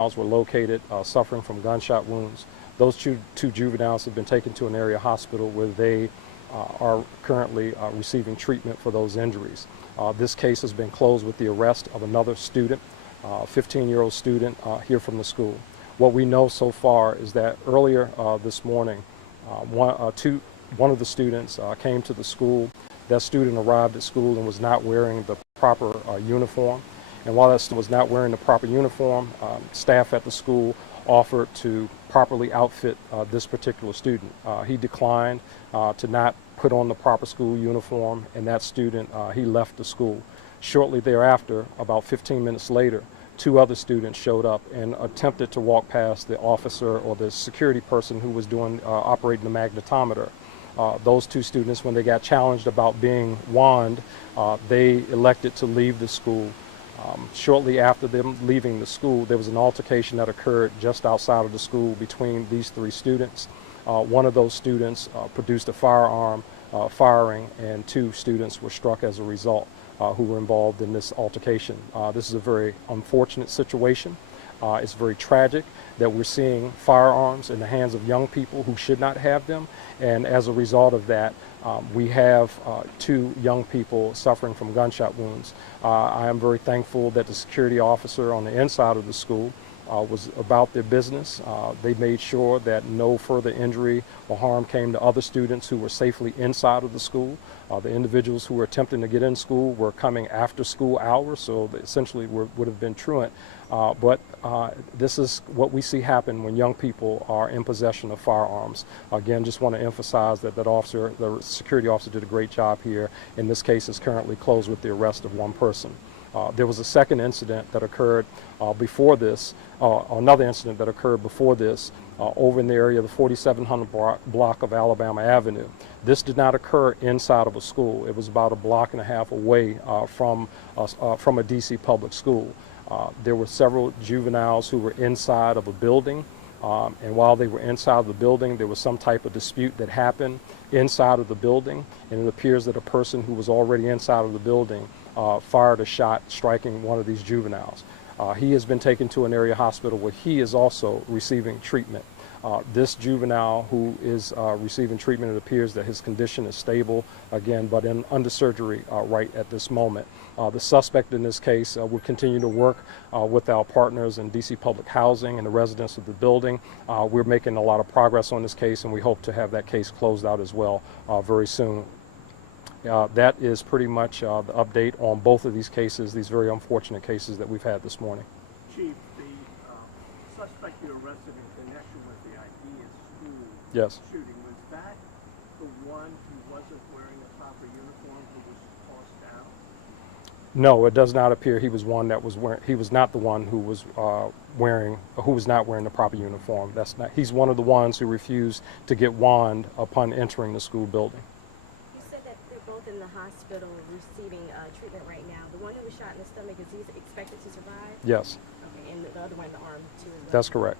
were located suffering from gunshot wounds. Those two juveniles have been taken to an area hospital where they are currently receiving treatment for those injuries. This case has been closed with the arrest of another student, 15-year-old student here from the school. What we know so far is that earlier this morning, one of the students came to the school. That student arrived at school and was not wearing the proper uniform. And while that student was not wearing the proper uniform, staff at the school offered to properly outfit this particular student. He declined to not put on the proper school uniform, and that student, he left the school. Shortly thereafter, about 15 minutes later, two other students showed up and attempted to walk past the officer or the security person who was operating the magnetometer. Those two students, when they got challenged about being wand, they elected to leave the school. Shortly after them leaving the school, there was an altercation that occurred just outside of the school between these three students. One of those students produced a firearm, firing, and two students were struck as a result who were involved in this altercation. This is a very unfortunate situation. It's very tragic that we're seeing firearms in the hands of young people who should not have them, and as a result of that, we have two young people suffering from gunshot wounds. I am very thankful that the security officer on the inside of the school was about their business. They made sure that no further injury or harm came to other students who were safely inside of the school. The individuals who were attempting to get in school were coming after school hours, so they essentially would have been truant. But this is what we see happen when young people are in possession of firearms. Again, just want to emphasize that the security officer did a great job here. In this case, is currently closed with the arrest of one person. There was a second incident that occurred before this, another incident that occurred before this over in the area of the 4700 block of Alabama Avenue. This did not occur inside of a school. It was about a block and a half away from a D.C. public school. There were several juveniles who were inside of a building, and while they were inside of the building, there was some type of dispute that happened inside of the building, and it appears that a person who was already inside of the building fired a shot, striking one of these juveniles. He has been taken to an area hospital where he is also receiving treatment. This juvenile who is receiving treatment, it appears that his condition is stable, again, but under surgery right at this moment. The suspect in this case will continue to work with our partners in D.C. Public Housing and the residents of the building. We're making a lot of progress on this case, and we hope to have that case closed out as well very soon. That is pretty much the update on both of these cases, these very unfortunate cases that we've had this morning. Chief, the suspect you arrested in connection with the ID's school Yes. shooting, was that the one who wasn't wearing a proper uniform who was tossed out? No, it does not appear he was one that was wearing. He was not the one who was not wearing the proper uniform. That's not. He's one of the ones who refused to get wand upon entering the school building. You said that they're both in the hospital receiving treatment right now. The one who was shot in the stomach, is he expected to survive? Yes. Okay, and the other one in the arm too as well? That's correct.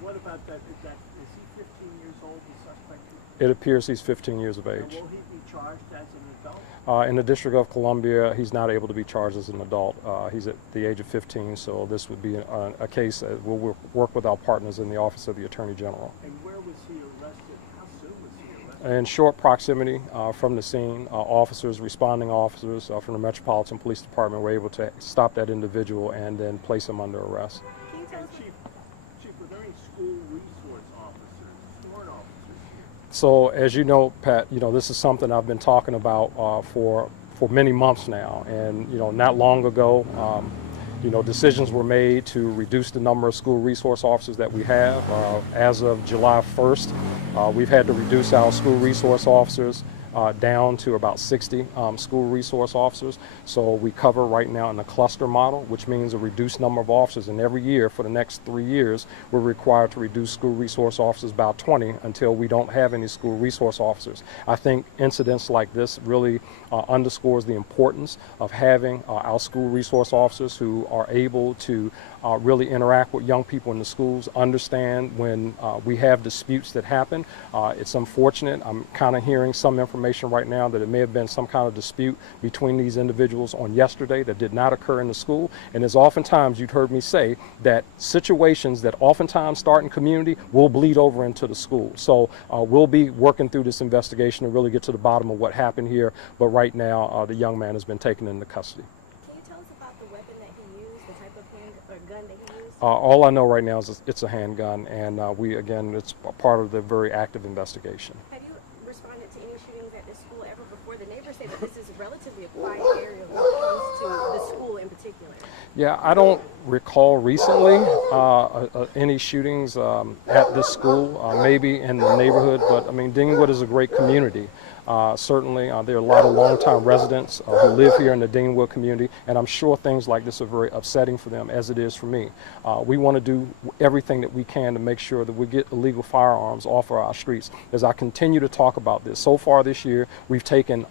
What about that? Is he 15 years old, the suspect? It appears he's 15 years of age. And will he be charged as an adult? In the District of Columbia, he's not able to be charged as an adult. He's at the age of 15, so this would be a case that we'll work with our partners in the Office of the Attorney General. And where was he arrested? How soon was he arrested? In short proximity from the scene, responding officers from the Metropolitan Police Department were able to stop that individual and then place him under arrest. Can you tell us? Chief, were there any school resource officers, sworn officers here? So as you know, Pat, this is something I've been talking about for many months now, and not long ago, decisions were made to reduce the number of school resource officers that we have. As of July 1st, we've had to reduce our school resource officers down to about 60 school resource officers. So we cover right now in the cluster model, which means a reduced number of officers. And every year for the next 3 years, we're required to reduce school resource officers by 20 until we don't have any school resource officers. I think incidents like this really underscores the importance of having our school resource officers who are able to really interact with young people in the schools, understand when we have disputes that happen. It's unfortunate. I'm kind of hearing some information right now that it may have been some kind of dispute between these individuals on yesterday that did not occur in the school. And as oftentimes you've heard me say that situations that oftentimes start in community will bleed over into the school. So we'll be working through this investigation to really get to the bottom of what happened here. But right now, the young man has been taken into custody. Can you tell us about the weapon that he used, the type of hand or gun that he used? All I know right now is it's a handgun, and it's a part of the very active investigation. Have you responded to any shootings at this school ever before? The neighbors say that this is relatively a quiet area when it comes to the school in particular. Yeah, I don't recall recently any shootings at this school, maybe in the neighborhood, but I mean, Dingwood is a great community. Certainly, there are a lot of longtime residents who live here in the Dingwood community, and I'm sure things like this are very upsetting for them, as it is for me. We want to do everything that we can to make sure that we get illegal firearms off of our streets. As I continue to talk about this, so far this year, we've taken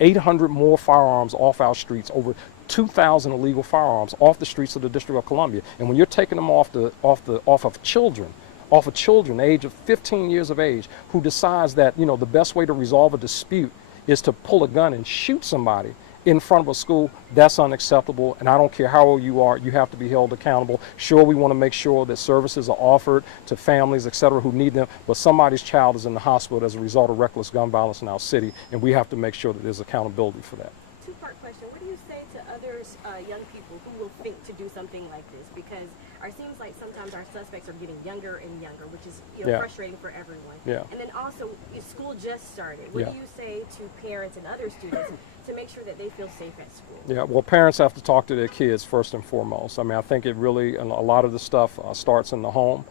800 more firearms off our streets, over 2,000 illegal firearms off the streets of the District of Columbia. And when you're taking them off of children, the age of 15 years of age, who decides that, the best way to resolve a dispute is to pull a gun and shoot somebody in front of a school, that's unacceptable. And I don't care how old you are, you have to be held accountable. Sure, we want to make sure that services are offered to families, et cetera, who need them, but somebody's child is in the hospital as a result of reckless gun violence in our city, and we have to make sure that there's accountability for that. Two-part question. What do you say to others, young people who will think to do something like this? Because it seems like sometimes our suspects are getting younger and younger, which is frustrating for everyone. Yeah. And then also, school just started. What do you say to parents and other students to make sure that they feel safe at school? Yeah, well, parents have to talk to their kids first and foremost. I mean, I think it really, a lot of the stuff starts in the home.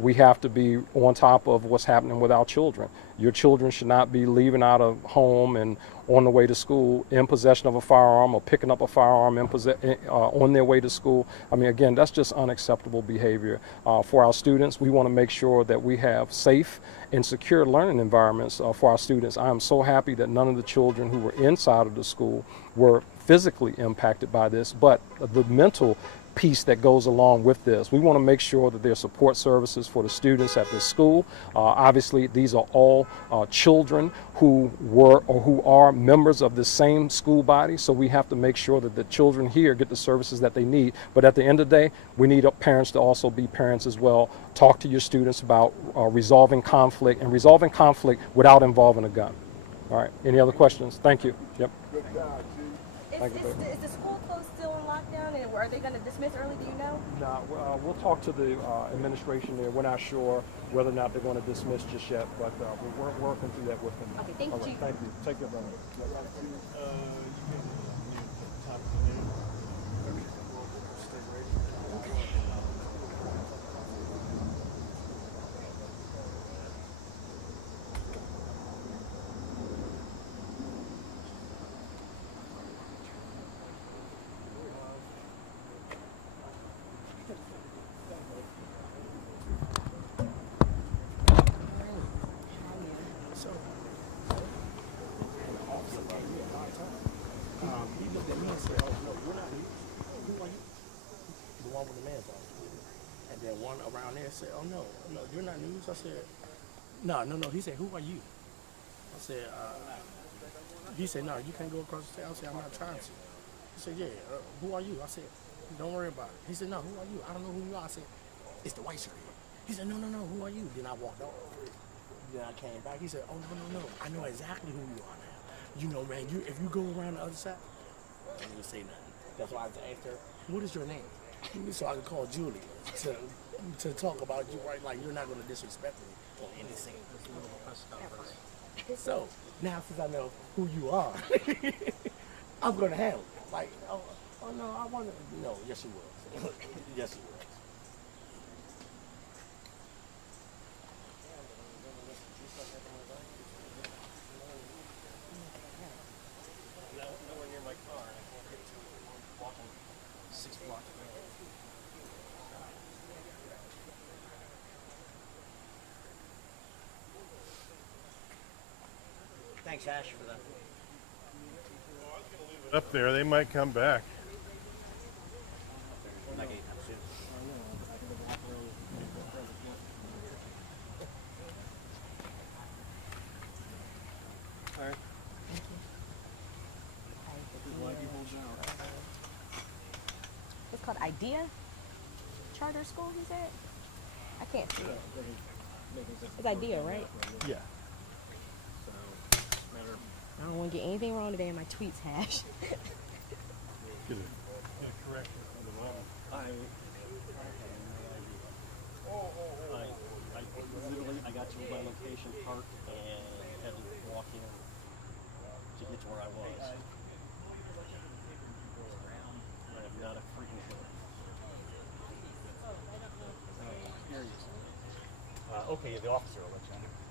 We have to be on top of what's happening with our children. Your children should not be leaving out of home and on the way to school in possession of a firearm or picking up a firearm on their way to school. I mean, again, that's just unacceptable behavior. For our students, we want to make sure that we have safe and secure learning environments for our students. I am so happy that none of the children who were inside of the school were physically impacted by this, but the mental piece that goes along with this. We want to make sure that there are support services for the students at this school. Obviously, these are all children who were or who are members of the same school body, so we have to make sure that the children here get the services that they need. But at the end of the day, we need parents to also be parents as well. Talk to your students about resolving conflict, and resolving conflict without involving a gun. All right, any other questions? Thank you. Yep. Good job, Chief. Is the school closed still in lockdown, and are they going to dismiss early? Do you know? No, we'll talk to the administration there. We're not sure whether or not they're going to dismiss just yet, but we're working through that with them. Okay, thank you, Chief. Thank you. Take care, brother. He looked at me and said, "Oh no, you're not you. Who are you?" The one with the man's on. And then one around there said, "Oh no, you're not news." I said, "No." He said, "Who are you?" I said, he said, "No, you can't go across the town." I said, "I'm not trying to." He said, "Yeah, who are you?" I said, "Don't worry about it." He said, "No, who are you? I don't know who you are." I said, "It's the white shirt." He said, "No, who are you?" Then I walked off. Then I came back. He said, "Oh no, I know exactly who you are now. You know, man, if you go around the other side," I didn't say nothing. That's why I asked her, "What is your name?" So I could call Julie to talk about you, right? Like, you're not going to disrespect me or anything. So now, since I know who you are, I'm going to handle it. Like, oh no, I want to. No, yes, you will. Yes, you will. Nowhere near my car, and I can't get to it. I'm walking 6 blocks away. Thanks, Ash, for that. Up there, they might come back. Not getting up soon. Idea Charter School, he said? I can't see it. It's Idea, right? Yeah. I don't want to get anything wrong today in my tweets hash. I got to my location, parked, and had to walk in to get to where I was. I have not a freaking clue. Okay, the officer will let you know.